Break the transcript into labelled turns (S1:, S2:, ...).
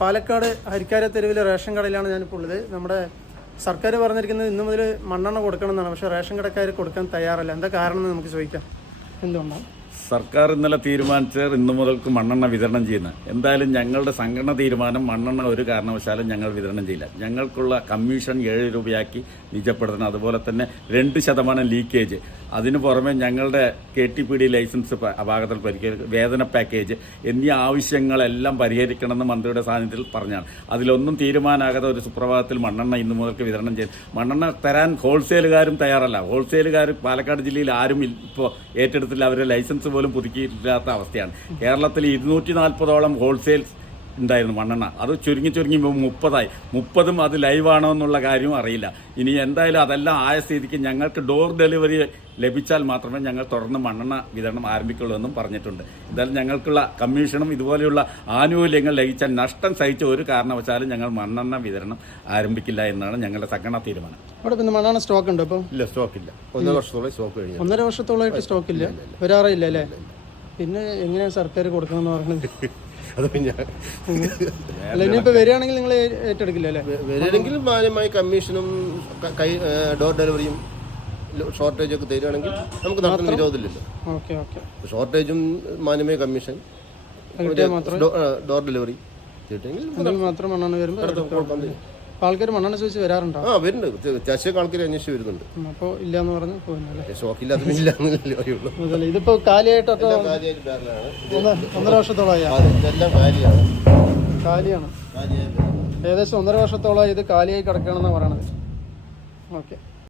S1: പാലക്കാട് ഹരിക്കാര തെരുവിലെ റേഷൻ കടയിലാണ് ഞാനിപ്പോൾ ഉള്ളത്. നമ്മുടെ സർക്കാർ പറഞ്ഞിരിക്കുന്നത് ഇന്ന് മുതൽ മണ്ണെണ്ണ കൊടുക്കണം എന്നാണ്. പക്ഷേ റേഷൻ കടക്കാർ കൊടുക്കാൻ തയ്യാറല്ല. എന്താ കാരണം എന്ന് നമുക്ക് ചോദിക്കാം. എന്തുകൊണ്ടാണ്?
S2: സർക്കാർ ഇന്നലെ തീരുമാനിച്ച ഇന്നു മുതൽക്ക് മണ്ണെണ്ണ വിതരണം ചെയ്യുന്ന. എന്തായാലും ഞങ്ങളുടെ സംഘടന തീരുമാനം മണ്ണെണ്ണ ഒരു കാരണവശാലും ഞങ്ങൾ വിതരണം ചെയ്യില്ല. ഞങ്ങൾക്കുള്ള കമ്മീഷൻ ഏഴ് രൂപയാക്കി നിജപ്പെടുത്തണം അതുപോലെ തന്നെ രണ്ട് ശതമാനം ലീക്കേജ്. അതിനു പുറമെ ഞങ്ങളുടെ K T P D licence അപാകത്തിൽ പരിഹരി വേതന പാക്കേജ് എന്നീ ആവശ്യങ്ങളെല്ലാം പരിഹരിക്കണമെന്ന് മന്ത്രിയുടെ സാന്നിധ്യത്തിൽ പറഞ്ഞാണ്. അതിലൊന്നും തീരുമാനാകാതെ ഒരു സുപ്രഭാതത്തിൽ മണ്ണെണ്ണ ഇന്നു മുതൽക്ക് വിതരണം ചെയ്യും മണ്ണെണ്ണ തരാൻ ഹോൾസെയിലുകാരും തയ്യാറല്ല. ഹോൾസെയിലുകാർ പാലക്കാട് ജില്ലയിൽ ആരും ഇപ്പോൾ ഏറ്റെടുത്തില്ല. അവരുടെ ലൈസൻസ് പോലും പുതുക്കിയിട്ടില്ലാത്ത അവസ്ഥയാണ്. കേരളത്തിൽ ഇരുന്നൂറ്റി നാൽപ്പതോളം ഹോൾസെയിൽ ഉണ്ടായിരുന്നു മണ്ണെണ്ണ. അത് ചുരുങ്ങി ചുരുങ്ങി മുപ്പതായി. മുപ്പതും അത് ലൈവാണോ എന്നുള്ള കാര്യവും അറിയില്ല. ഇനി എന്തായാലും അതെല്ലാം ആയ സ്ഥിതിക്ക് ഞങ്ങൾക്ക് ഡോർ ഡെലിവറി ലഭിച്ചാൽ മാത്രമേ ഞങ്ങൾ തുടർന്ന് മണ്ണെണ്ണ വിതരണം ആരംഭിക്കുള്ളൂ എന്നും പറഞ്ഞിട്ടുണ്ട്. എന്തായാലും ഞങ്ങൾക്കുള്ള കമ്മീഷനും ഇതുപോലെയുള്ള ആനുകൂല്യങ്ങൾ ലഭിച്ചാൽ നഷ്ടം സഹിച്ച ഒരു കാരണവശാലും ഞങ്ങൾ മണ്ണെണ്ണ വിതരണം ആരംഭിക്കില്ല എന്നാണ് ഞങ്ങളുടെ സംഘടനാ തീരുമാനം.
S1: അവിടെ പിന്നെ മണ്ണെണ്ണ സ്റ്റോക്ക് ഉണ്ട്
S3: ഇല്ല സ്റ്റോക്ക് ഇല്ല ഒന്നര വർഷത്തോളം സ്റ്റോക്ക് കഴിഞ്ഞു.
S1: ഒന്നര വർഷത്തോളമായിട്ട് സ്റ്റോക്ക് ഇല്ല വരാറില്ല അല്ലേ? പിന്നെ എങ്ങനെയാണ് സർക്കാർ കൊടുക്കണമെന്ന് പറയുന്നത്
S3: അത് ഞാൻ
S1: അല്ല ഇനിയിപ്പോൾ വരികയാണെങ്കിൽ നിങ്ങൾ ഏറ്റെടുക്കില്ല അല്ലേ?
S3: വരികയാണെങ്കിൽ മാന്യമായി കമ്മീഷനും കൈ ഡോർ ഡെലിവറിയും ഷോർട്ടേജ് ഒക്കെ തരികയാണെങ്കിൽ നമുക്ക് നടത്തുന്ന
S1: ഓക്കെ
S3: ഷോർട്ടേജും മാന്യമായ കമ്മീഷൻ ഡോർ ഡെലിവറി
S1: കിട്ടിയെങ്കിൽ മാത്രം വരുമ്പോൾ. അപ്പോൾ ആൾക്കാർ മണ്ണെണ്ണ ചോദിച്ച് വരാറുണ്ടോ?
S3: ആ വരുന്നുണ്ട്. അത്യാവശ്യം ആൾക്കാർ അന്വേഷിച്ച് വരുന്നുണ്ട്.
S1: അപ്പോൾ ഇല്ലാന്ന് പറഞ്ഞ് പോകുന്നു അല്ലേ?
S3: സ്റ്റോക്ക് ഇല്ലാത്ത ഇല്ല എന്നല്ലേ അറിയുള്ളൂ
S1: അതല്ലേ ഇതിപ്പോ കാലിയായിട്ടൊക്കെ ഒന്നര വർഷത്തോളമായി.
S3: കാലിയാണ്.
S1: ഏകദേശം ഒന്നര വർഷത്തോളം ഇത് കാലിയായി കിടക്കുകയാണെന്നാണ് പറയണത്. ഓക്കെ.